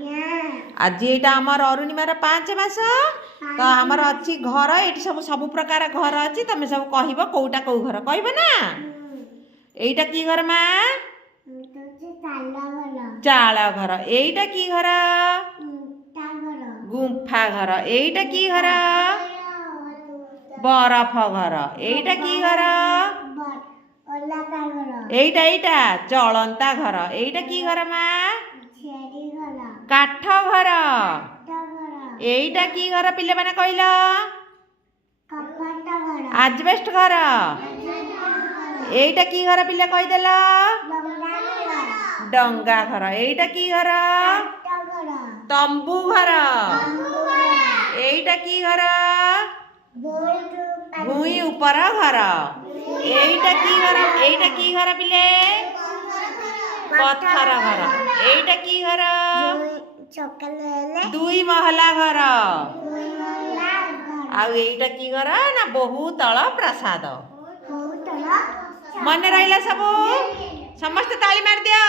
आज यहाँ आमर अरुणिमार 5 मास तो आमर अच्छी घर ये सब सब प्रकार घर अच्छी तुम सब कह कौटा कौ घर कह ना यहीटा की घर माँ चाल घर यहीटा की घर गुंफा घर यहीटा की घर बरफ घर यहीटा की घर यहीटा यहीटा चलंता घर यहीटा की घर माँ काठ घर यहीटा की घर पिले माने कहल आजबेस्ट घर यहीटा की घर पिले कहीदेल डंगा घर यहीटा की घर तंबू घर यहीटा की घर भूई ऊपर घर यहीटा की घर पिले पत्थर घर यहीटा की घर 2 महला घर आईटा की घर ना बहुतल प्रसाद मन रहा सब समस्त ताली मार दियो।